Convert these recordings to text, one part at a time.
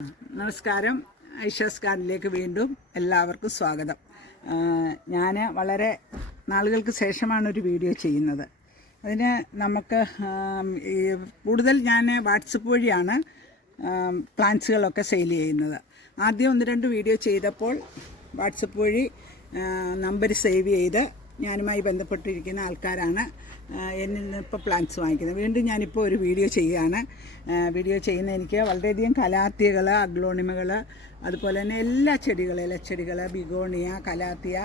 നമസ്കാരം. ഐഷാസ് കാനിലേക്ക് വീണ്ടും എല്ലാവർക്കും സ്വാഗതം. ഞാൻ വളരെ നാളുകൾക്ക് ശേഷമാണ് ഒരു വീഡിയോ ചെയ്യുന്നത്. അതിന് നമുക്ക് കൂടുതൽ ഞാൻ വാട്സപ്പ് വഴിയാണ് പ്ലാന്റ്സുകളൊക്കെ സെയിൽ ചെയ്യുന്നത്. ആദ്യം ഒന്ന് രണ്ട് വീഡിയോ ചെയ്തപ്പോൾ വാട്സപ്പ് വഴി നമ്പർ സേവ് ചെയ്ത് ഞാനുമായി ബന്ധപ്പെട്ടിരിക്കുന്ന ആൾക്കാരാണ്. എന്നിൽ നിന്ന് ഇപ്പോൾ പ്ലാന്റ്സ് വാങ്ങിക്കുന്നത്. വീണ്ടും ഞാനിപ്പോൾ ഒരു വീഡിയോ ചെയ്യുകയാണ്. വീഡിയോ ചെയ്യുന്ന എനിക്ക് വളരെയധികം കലാത്തികൾ അഗ്ലോണിമകൾ അതുപോലെ തന്നെ എല്ലാ ചെടികളും ഇലച്ചെടികൾ ബിഗോണിയ കലാത്തിയ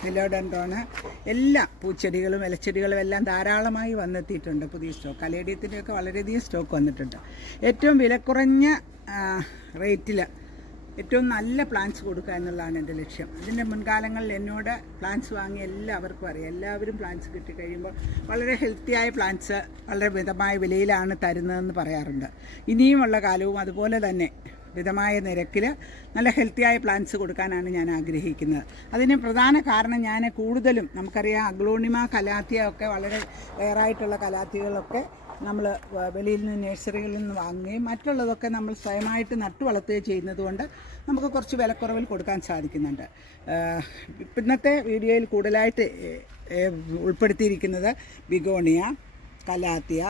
ഫിലോഡൻഡ്രോണ് എല്ലാ പൂച്ചെടികളും ഇലച്ചെടികളും എല്ലാം ധാരാളമായി വന്നെത്തിയിട്ടുണ്ട് പുതിയ സ്റ്റോക്ക് കലേഡിയത്തിന്റെയൊക്കെ വളരെയധികം സ്റ്റോക്ക് വന്നിട്ടുണ്ട്. ഏറ്റവും വിലക്കുറഞ്ഞ റേറ്റിൽ ഏറ്റവും നല്ല പ്ലാൻസ് കൊടുക്കുക എന്നുള്ളതാണ് എന്റെ ലക്ഷ്യം. ഇതിന്റെ മുൻകാലങ്ങളിൽ എന്നോട് പ്ലാൻസ് വാങ്ങിയ എല്ലാവർക്കും അറിയാം. എല്ലാവരും പ്ലാൻസ് കിട്ടിക്കഴിയുമ്പോൾ വളരെ ഹെൽത്തിയായ പ്ലാൻസ് വളരെ മിതമായ വിലയിലാണ് തരുന്നതെന്ന് പറയാറുണ്ട്. ഇനിയുമുള്ള കാലവും അതുപോലെ തന്നെ മിതമായ നിരക്കിൽ നല്ല ഹെൽത്തിയായ പ്ലാന്റ്സ് കൊടുക്കാനാണ് ഞാൻ ആഗ്രഹിക്കുന്നത്. അതിന് പ്രധാന കാരണം ഞാൻ കൂടുതലും നമുക്കറിയാം അഗ്ലോണിമ കലാത്തിയ ഒക്കെ വളരെ റയറായിട്ടുള്ള കലാത്തികളൊക്കെ നമ്മൾ വെളിയിൽ നിന്ന് നഴ്സറികളിൽ നിന്ന് വാങ്ങുകയും മറ്റുള്ളതൊക്കെ നമ്മൾ സ്വയമായിട്ട് നട്ടു വളർത്തുകയും ചെയ്യുന്നതുകൊണ്ട് നമുക്ക് കുറച്ച് വിലക്കുറവിൽ കൊടുക്കാൻ സാധിക്കുന്നുണ്ട്. ഇന്നത്തെ വീഡിയോയിൽ കൂടുതലായിട്ട് ഉൾപ്പെടുത്തിയിരിക്കുന്നത് ബിഗോണിയ കലാത്തിയ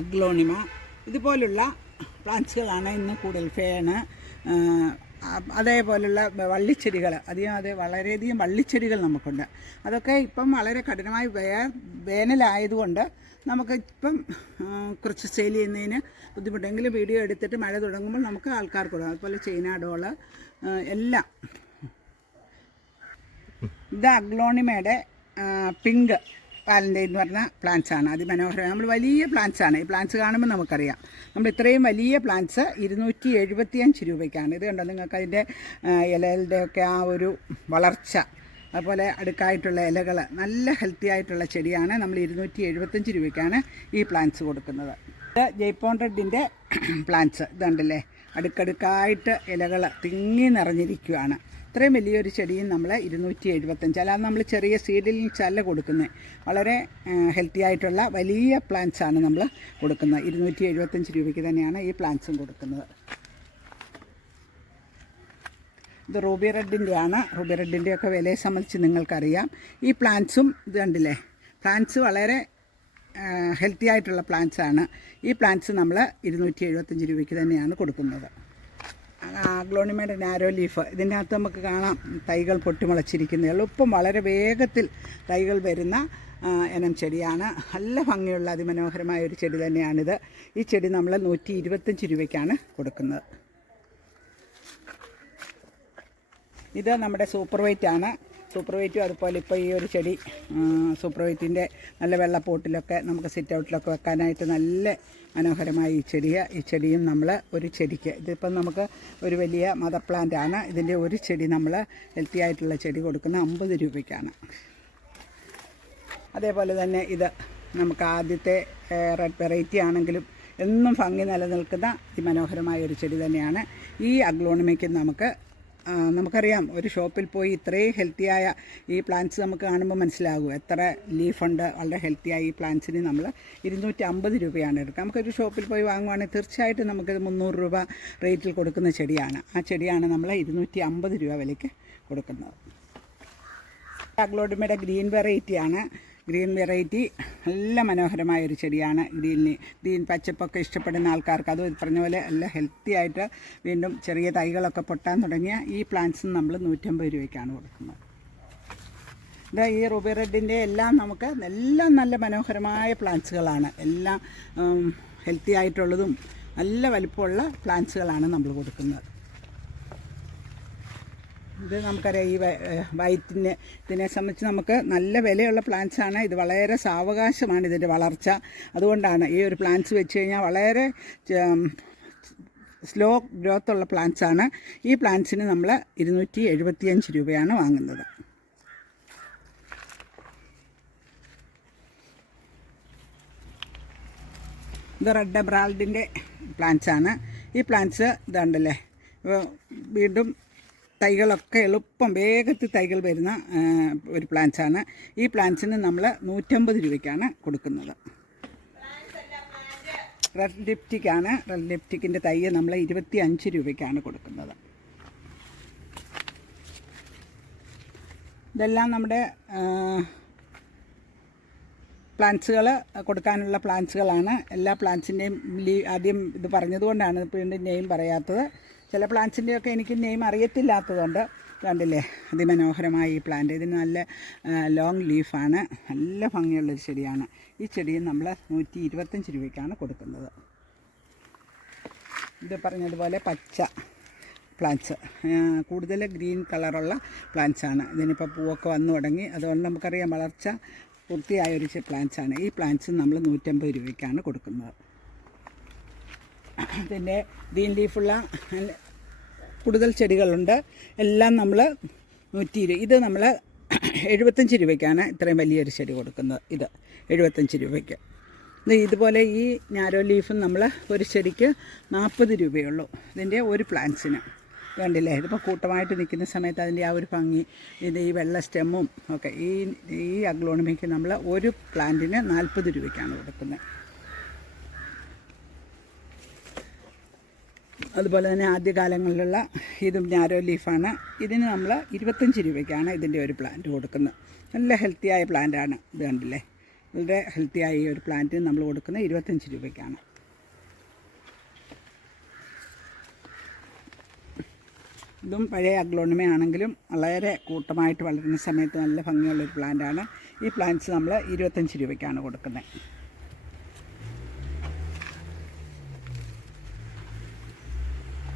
അഗ്ലോണിമ ഇതുപോലുള്ള പ്ലാന്റ്സുകളാണ് ഇന്ന് കൂടുതൽ ഫേണ് അതേപോലുള്ള വള്ളിച്ചെടികൾ അധികം അത് വളരെയധികം വള്ളിച്ചെടികൾ നമുക്കുണ്ട്. അതൊക്കെ ഇപ്പം വളരെ കഠിനമായി വേ വേനലായതുകൊണ്ട് നമുക്ക് ഇപ്പം കുറച്ച് സെയിൽ ചെയ്യുന്നതിന് ബുദ്ധിമുട്ടെങ്കിലും വീഡിയോ എടുത്തിട്ട് മഴ തുടങ്ങുമ്പോൾ നമുക്ക് ആൾക്കാർക്ക് കൊടുക്കാം. അതുപോലെ ചൈന എല്ലാം. ഇത് അഗ്ലോണിമയുടെ പിങ്ക്. വാലന്റൈൻ എന്ന് പറഞ്ഞ ആണ്. അതിമനോഹരം നമ്മൾ വലിയ പ്ലാന്റ്സ് ആണ്. ഈ പ്ലാന്റ്സ് കാണുമ്പോൾ നമുക്കറിയാം. നമ്മൾ ഇത്രയും വലിയ പ്ലാന്റ്സ് ഇരുന്നൂറ്റി എഴുപത്തിയഞ്ച് രൂപയ്ക്കാണ്. ഇത് കണ്ടോ? നിങ്ങൾക്ക് അതിന്റെ ഇലകളുടെ ഒക്കെ ആ ഒരു വളർച്ച അതുപോലെ അടുക്കായിട്ടുള്ള ഇലകൾ നല്ല ഹെൽത്തി ആയിട്ടുള്ള ചെടിയാണ് നമ്മൾ ഇരുന്നൂറ്റി എഴുപത്തഞ്ച് രൂപയ്ക്കാണ് ഈ പ്ലാന്റ്സ് കൊടുക്കുന്നത്. ഇത് ജയ്പോൺ റെഡിന്റെ പ്ലാന്റ്സ് ഇതുണ്ടല്ലേ അടുക്കടുക്കായിട്ട് ഇലകൾ തിങ്ങി നിറഞ്ഞിരിക്കുകയാണ് ഇത്രയും വലിയൊരു ചെടിയും നമ്മൾ ഇരുന്നൂറ്റി എഴുപത്തഞ്ച്. അല്ലാതെ നമ്മൾ ചെറിയ സീഡിൽ ചല്ല കൊടുക്കുന്നത് വളരെ ഹെൽത്തി ആയിട്ടുള്ള വലിയ പ്ലാന്റ്സ് ആണ് നമ്മൾ കൊടുക്കുന്നത്. ഇരുന്നൂറ്റി എഴുപത്തഞ്ച് രൂപയ്ക്ക് തന്നെയാണ് ഈ പ്ലാന്റ്സും കൊടുക്കുന്നത്. ഇത് റൂബി റെഡിന്റെ ആണ്. റൂബി റെഡിന്റെ ഒക്കെ വിലയെ സംബന്ധിച്ച് നിങ്ങൾക്കറിയാം. ഈ പ്ലാന്റ്സും ഇത് കണ്ടില്ലേ? പ്ലാന്റ്സ് വളരെ ഹെൽത്തി ആയിട്ടുള്ള പ്ലാന്റ്സ് ആണ്. ഈ പ്ലാന്റ്സ് നമ്മൾ ഇരുന്നൂറ്റി എഴുപത്തഞ്ച് രൂപയ്ക്ക് തന്നെയാണ് കൊടുക്കുന്നത്. ഗ്ലോണിമയുടെ നാരോ ലീഫ്. ഇതിന്റെ അകത്ത് നമുക്ക് കാണാം തൈകൾ പൊട്ടിമുളച്ചിരിക്കുന്ന എളുപ്പം വളരെ വേഗത്തിൽ തൈകൾ വരുന്ന ഇനം ചെടിയാണ്. നല്ല ഭംഗിയുള്ള അതിമനോഹരമായ ഒരു ചെടി തന്നെയാണിത്. ഈ ചെടി നമ്മൾ നൂറ്റി ഇരുപത്തഞ്ച് രൂപയ്ക്കാണ് കൊടുക്കുന്നത്. ഇത് നമ്മുടെ സൂപ്പർ വൈറ്റ് ആണ് സൂപ്പർ വൈറ്റും അതുപോലെ ഇപ്പോൾ ഈ ഒരു ചെടി സൂപ്പർ വൈറ്റിന്റെ നല്ല വെള്ളപ്പോട്ടിലൊക്കെ നമുക്ക് സിറ്റ് ഔട്ടിലൊക്കെ വെക്കാനായിട്ട് നല്ല മനോഹരമായ ഈ ചെടിയെ. ഈ ചെടിയും നമ്മൾ ഒരു ചെടിക്ക്. ഇതിപ്പം നമുക്ക് ഒരു വലിയ മദർ പ്ലാന്റ് ആണ്. ഇതിന്റെ ഒരു ചെടി നമ്മൾ ഹെൽത്തി ആയിട്ടുള്ള ചെടി കൊടുക്കുന്ന അമ്പത് രൂപയ്ക്കാണ്. അതേപോലെ തന്നെ ഇത് നമുക്ക് ആദ്യത്തെ റെഡ് വെറൈറ്റി ആണെങ്കിലും എന്നും ഭംഗി നിലനിൽക്കുന്ന അതിമനോഹരമായ ഒരു ചെടി തന്നെയാണ്. ഈ അഗ്ലോണിമയ്ക്ക് നമുക്ക് നമുക്കറിയാം ഒരു ഷോപ്പിൽ പോയി ഇത്രയും ഹെൽത്തിയായ ഈ പ്ലാന്റ്സ് നമുക്ക് കാണുമ്പോൾ മനസ്സിലാകും എത്ര ലീഫുണ്ട് വളരെ ഹെൽത്തിയായ ഈ പ്ലാന്റ്സിന് നമ്മൾ ഇരുന്നൂറ്റി അമ്പത് രൂപയാണ് എടുക്കുക. നമുക്കൊരു ഷോപ്പിൽ പോയി വാങ്ങുവാണെങ്കിൽ തീർച്ചയായിട്ടും നമുക്കിത് മുന്നൂറ് രൂപ റേറ്റിൽ കൊടുക്കുന്ന ചെടിയാണ്. ആ ചെടിയാണ് നമ്മൾ ഇരുന്നൂറ്റി അമ്പത് രൂപ വിലയ്ക്ക് കൊടുക്കുന്നത്. അഗ്ലോഡിമയുടെ ഗ്രീൻ വെറൈറ്റിയാണ് ഗ്രീൻ വെറൈറ്റി നല്ല മനോഹരമായ ഒരു ചെടിയാണ് ഗ്രീനിന് ഗ്രീൻ പച്ചപ്പൊക്കെ ഇഷ്ടപ്പെടുന്ന ആൾക്കാർക്ക് അത് പറഞ്ഞ പോലെ നല്ല ഹെൽത്തി ആയിട്ട് വീണ്ടും ചെറിയ തൈകളൊക്കെ പൊട്ടാൻ തുടങ്ങിയ ഈ പ്ലാന്റ്സ് നമ്മൾ നൂറ്റമ്പത് രൂപയ്ക്കാണ് കൊടുക്കുന്നത്. ഇതാ ഈ റൂബി റെഡിന്റെ എല്ലാം നമുക്ക് എല്ലാം നല്ല മനോഹരമായ പ്ലാന്റ്സുകളാണ് എല്ലാം ഹെൽത്തി ആയിട്ടുള്ളതും നല്ല വലിപ്പമുള്ള പ്ലാന്റ്സുകളാണ് നമ്മൾ കൊടുക്കുന്നത്. ഇത് നമുക്കറിയാം ഈ വ- വൈറ്റിന് ഇതിനെ സംബന്ധിച്ച് നമുക്ക് നല്ല വിലയുള്ള പ്ലാന്റ്സ് ആണ്. ഇത് വളരെ സാവകാശമാണ് ഇതിന്റെ വളർച്ച. അതുകൊണ്ടാണ് ഈ ഒരു പ്ലാന്റ്സ് വെച്ച് കഴിഞ്ഞാൽ വളരെ സ്ലോ ഗ്രോത്ത് ഉള്ള പ്ലാന്റ്സ് ആണ്. ഈ പ്ലാന്റ്സിന് നമ്മൾ ഇരുന്നൂറ്റി എഴുപത്തിയഞ്ച് രൂപയാണ് വാങ്ങുന്നത്. ഇത് റെഡ് എബ്രാൾഡിന്റെ പ്ലാന്റ്സ് ആണ്. ഈ പ്ലാന്റ്സ് ഇതുണ്ടല്ലേ? വീണ്ടും തൈകളൊക്കെ എളുപ്പം വേഗത്തിൽ തൈകൾ വരുന്ന ഒരു പ്ലാന്റ്സ് ആണ് ഈ പ്ലാന്റ്സിന് നമ്മൾ നൂറ്റമ്പത് രൂപയ്ക്കാണ് കൊടുക്കുന്നത്. റെഡ് ലിപ്റ്റിക്കാണ്. റെഡ് ലിപ്റ്റിക്കിന്റെ തൈ നമ്മൾ ഇരുപത്തി അഞ്ച് രൂപയ്ക്കാണ് കൊടുക്കുന്നത്. ഇതെല്ലാം നമ്മുടെ പ്ലാന്റ്സുകൾ കൊടുക്കാനുള്ള പ്ലാന്റ്സുകളാണ്. എല്ലാ പ്ലാന്റ്സിന്റെയും ലീ ആദ്യം ഇത് പറഞ്ഞതുകൊണ്ടാണ് വീണ്ടും നെയിം പറയാത്തത്. ചില പ്ലാന്റ്സിന്റെയൊക്കെ എനിക്ക് നെയിം അറിയത്തില്ലാത്തതുകൊണ്ട് കണ്ടില്ലേ അതിമനോഹരമായ ഈ പ്ലാന്റ് ഇതിന് നല്ല ലോങ് ലീഫാണ് നല്ല ഭംഗിയുള്ളൊരു ചെടിയാണ്. ഈ ചെടിയും നമ്മൾ നൂറ്റി ഇരുപത്തഞ്ച് രൂപയ്ക്കാണ് കൊടുക്കുന്നത്. ഇത് പറഞ്ഞതുപോലെ പച്ച പ്ലാന്റ്സ് കൂടുതൽ ഗ്രീൻ കളറുള്ള പ്ലാന്റ്സ് ആണ്. ഇതിനിപ്പോൾ പൂവൊക്കെ വന്നു തുടങ്ങി. അതുകൊണ്ട് നമുക്കറിയാം വളർച്ച പൂർത്തിയായ ഒരു പ്ലാന്റ്സ് ആണ്. ഈ പ്ലാന്റ്സ് നമ്മൾ നൂറ്റമ്പത് രൂപയ്ക്കാണ് കൊടുക്കുന്നത്. പിന്നെ ഗ്രീൻ ലീഫുള്ള കൂടുതൽ ചെടികളുണ്ട്. എല്ലാം നമ്മൾ നൂറ്റി ഇരു ഇത് നമ്മൾ എഴുപത്തഞ്ച് രൂപയ്ക്കാണ് ഇത്രയും വലിയൊരു ചെടി കൊടുക്കുന്നത്. ഇത് എഴുപത്തഞ്ച് രൂപയ്ക്ക്. ഇത് ഇതുപോലെ ഈ ഞാരോ ലീഫും നമ്മൾ ഒരു ചെടിക്ക് നാൽപ്പത് രൂപയുള്ളൂ ഇതിന്റെ ഒരു പ്ലാന്റ്സിന്. കണ്ടില്ലേ? ഇതിപ്പോൾ കൂട്ടമായിട്ട് നിൽക്കുന്ന സമയത്ത് അതിന്റെ ആ ഒരു ഭംഗി ഇത് ഈ വെള്ള സ്റ്റെമ്മും ഒക്കെ ഈ ഈ അഗ്ലോണമിക്ക് നമ്മൾ ഒരു പ്ലാന്റിന് നാൽപ്പത് രൂപയ്ക്കാണ് കൊടുക്കുന്നത്. അതുപോലെ തന്നെ ആദ്യകാലങ്ങളിലുള്ള ഇതും നാരോ ലീഫാണ്. ഇതിന് നമ്മൾ ഇരുപത്തഞ്ച് രൂപയ്ക്കാണ് ഇതിന്റെ ഒരു പ്ലാന്റ് കൊടുക്കുന്നത്. നല്ല ഹെൽത്തിയായ പ്ലാന്റാണ് ഇത് കണ്ടില്ലേ? വളരെ ഹെൽത്തിയായ ഈ ഒരു പ്ലാന്റ് നമ്മൾ കൊടുക്കുന്നത് ഇരുപത്തഞ്ച് രൂപയ്ക്കാണ്. ഇതും പഴയ അഗ്ലോണിമ ആണെങ്കിലും വളരെ കൂട്ടമായിട്ട് വളരുന്ന സമയത്ത് നല്ല ഭംഗിയുള്ളൊരു പ്ലാന്റാണ് ഈ പ്ലാന്റ്സ് നമ്മൾ ഇരുപത്തഞ്ച് രൂപയ്ക്കാണ് കൊടുക്കുന്നത്.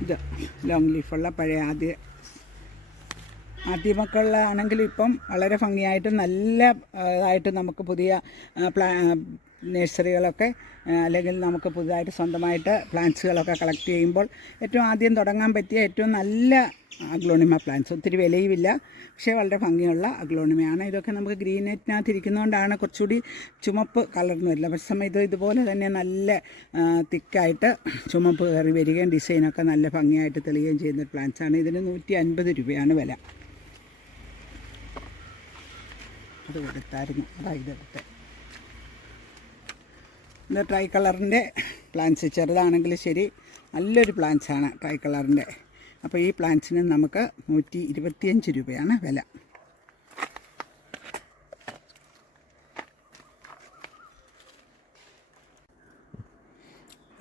ഇത് ലോങ് ലീഫുള്ള പഴയ ആദ്യ ആദ്യമക്കളിലാണെങ്കിലും ഇപ്പം വളരെ ഭംഗിയായിട്ട് നല്ല ഇതായിട്ട് നമുക്ക് പുതിയ പ്ലാ നഴ്സറികളൊക്കെ അല്ലെങ്കിൽ നമുക്ക് പുതുതായിട്ട് സ്വന്തമായിട്ട് പ്ലാന്റ്സുകളൊക്കെ കളക്ട് ചെയ്യുമ്പോൾ ഏറ്റവും ആദ്യം തുടങ്ങാൻ പറ്റിയ ഏറ്റവും നല്ല അഗ്ലോണിമ പ്ലാന്റ്സ്. ഒത്തിരി വിലയുമില്ല പക്ഷേ വളരെ ഭംഗിയുള്ള അഗ്ലോണിമയാണ്. ഇതൊക്കെ നമുക്ക് ഗ്രീൻ നെറ്റിനകത്ത് ഇരിക്കുന്നതുകൊണ്ടാണ് കുറച്ചുകൂടി ചുമപ്പ് കളർന്നു വരില്ല പക്ഷേ സമയത്ത് ഇതുപോലെ തന്നെ നല്ല തിക്കായിട്ട് ചുമപ്പ് കയറി വരികയും ഡിസൈനൊക്കെ നല്ല ഭംഗിയായിട്ട് തെളിയുകയും ചെയ്യുന്ന ഒരു പ്ലാന്റ്സാണ്. ഇതിന് നൂറ്റി അൻപത് രൂപയാണ് വില. അത് കൊടുത്തായിരുന്നു. അതാ ഇതെടുത്ത്. ഇത് ട്രൈ കളറിന്റെ പ്ലാന്റ്സ് ചെറുതാണെങ്കിലും ശരി നല്ലൊരു പ്ലാന്റ്സാണ് ട്രൈ കളറിന്റെ അപ്പോൾ ഈ പ്ലാന്റ്സിന് നമുക്ക് നൂറ്റി ഇരുപത്തിയഞ്ച് രൂപയാണ് വില.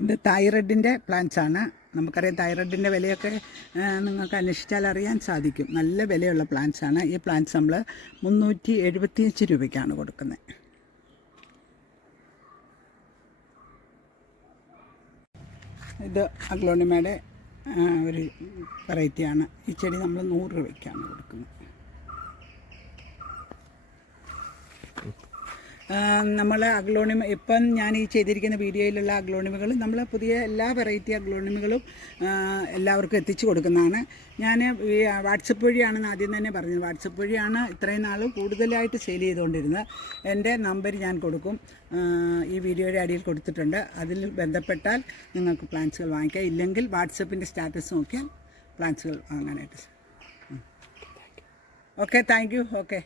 ഇത് തൈറോയിഡിന്റെ ആണ്. നമുക്കറിയാം തൈറോയിഡിന്റെ വിലയൊക്കെ നിങ്ങൾക്ക് അന്വേഷിച്ചാൽ അറിയാൻ സാധിക്കും. നല്ല വിലയുള്ള ആണ്. ഈ പ്ലാന്റ്സ് നമ്മൾ മുന്നൂറ്റി രൂപയ്ക്കാണ് കൊടുക്കുന്നത്. ഇത് അഗ്ലോണിമയുടെ ഒരു വെറൈറ്റിയാണ്. ഈ ചെടി നമ്മൾ നൂറ് രൂപയ്ക്കാണ് കൊടുക്കുന്നത്. നമ്മൾ അഗ്ലോണിമ ഇപ്പം ഞാൻ ഈ ചെയ്തിരിക്കുന്ന വീഡിയോയിലുള്ള അഗ്ലോണിമകൾ നമ്മൾ പുതിയ എല്ലാ വെറൈറ്റി അഗ്ലോണിമകളും എല്ലാവർക്കും എത്തിച്ചു കൊടുക്കുന്നതാണ്. ഞാൻ ഈ വാട്സപ്പ് വഴിയാണ് ആദ്യം തന്നെ പറഞ്ഞത്. വാട്സപ്പ് വഴിയാണ് ഇത്രയും നാൾ കൂടുതലായിട്ട് സെയിൽ ചെയ്തുകൊണ്ടിരുന്നത്. എന്റെ നമ്പർ ഞാൻ കൊടുക്കും. ഈ വീഡിയോയുടെ അടിയിൽ കൊടുത്തിട്ടുണ്ട്. അതിൽ ബന്ധപ്പെട്ടാൽ നിങ്ങൾക്ക് പ്ലാൻസുകൾ വാങ്ങിക്കാം. ഇല്ലെങ്കിൽ വാട്സപ്പിന്റെ സ്റ്റാറ്റസ് നോക്കിയാൽ പ്ലാൻസുകൾ വാങ്ങാനായിട്ട് ഓക്കെ താങ്ക് യു ഓക്കെ